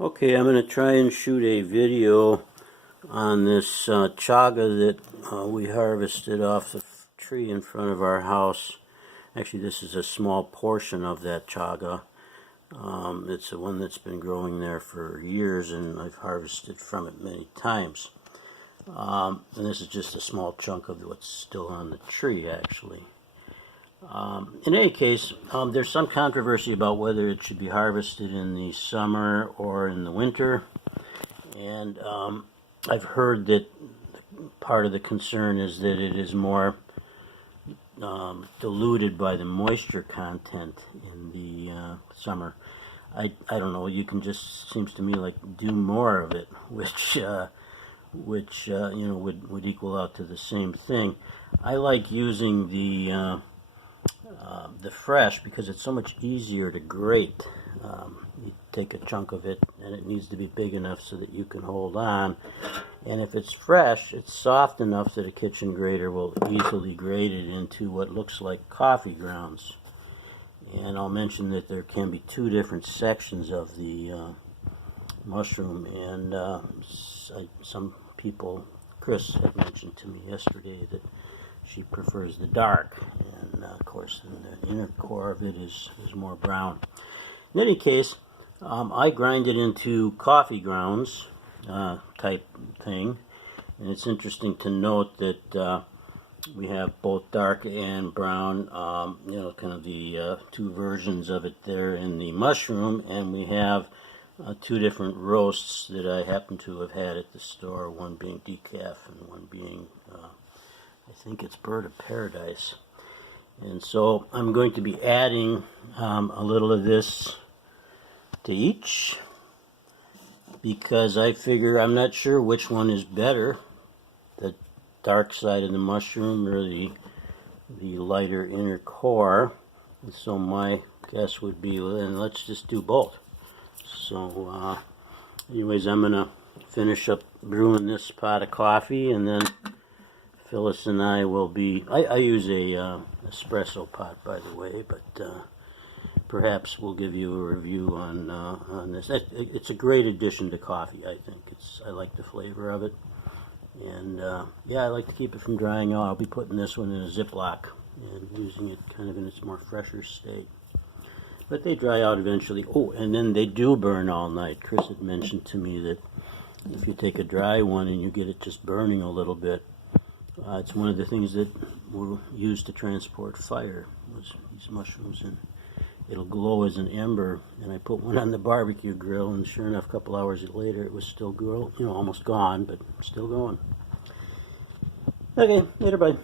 Okay, I'm going to try and shoot a video on this chaga that we harvested off the tree in front of our house. Actually, this is a small portion of that chaga. It's the one that's been growing there for years, and I've harvested from it many times. And this is just a small chunk of what's still on the tree, actually. In any case, there's some controversy about whether it should be harvested in the summer or in the winter. And I've heard that part of the concern is that it is more diluted by the moisture content in the summer. I don't know, you can just, seems to me like, do more of it, which you know, would equal out to the same thing. I like using the fresh because it's so much easier to grate. You take a chunk of it, and it needs to be big enough so that you can hold on. And if it's fresh, it's soft enough that a kitchen grater will easily grate it into what looks like coffee grounds. And I'll mention that there can be two different sections of the mushroom, and some people, Chris had mentioned to me yesterday that she prefers the dark, and of course the inner core of it is more brown. In any case, I grind it into coffee grounds type thing, and it's interesting to note that we have both dark and brown, you know, kind of the two versions of it there in the mushroom, and we have two different roasts that I happen to have had at the store, one being decaf and one being I think it's Bird of Paradise. And so I'm going to be adding a little of this to each, because I figure I'm not sure which one is better, the dark side of the mushroom or the lighter inner core. And so my guess would be, then let's just do both. So anyways, I'm going to finish up brewing this pot of coffee, and then Phyllis and I will be, I use a espresso pot, by the way, but perhaps we'll give you a review on this. It's a great addition to coffee, I think. I like the flavor of it. And yeah, I like to keep it from drying out. I'll be putting this one in a Ziploc and using it kind of in its more fresher state. But they dry out eventually. Oh, and then they do burn all night. Chris had mentioned to me that if you take a dry one and you get it just burning a little bit, it's one of the things that we'll use to transport fire, was these mushrooms, and it'll glow as an ember. And I put one on the barbecue grill, and sure enough, a couple hours later, it was still almost gone, but still going. Okay, later, bye.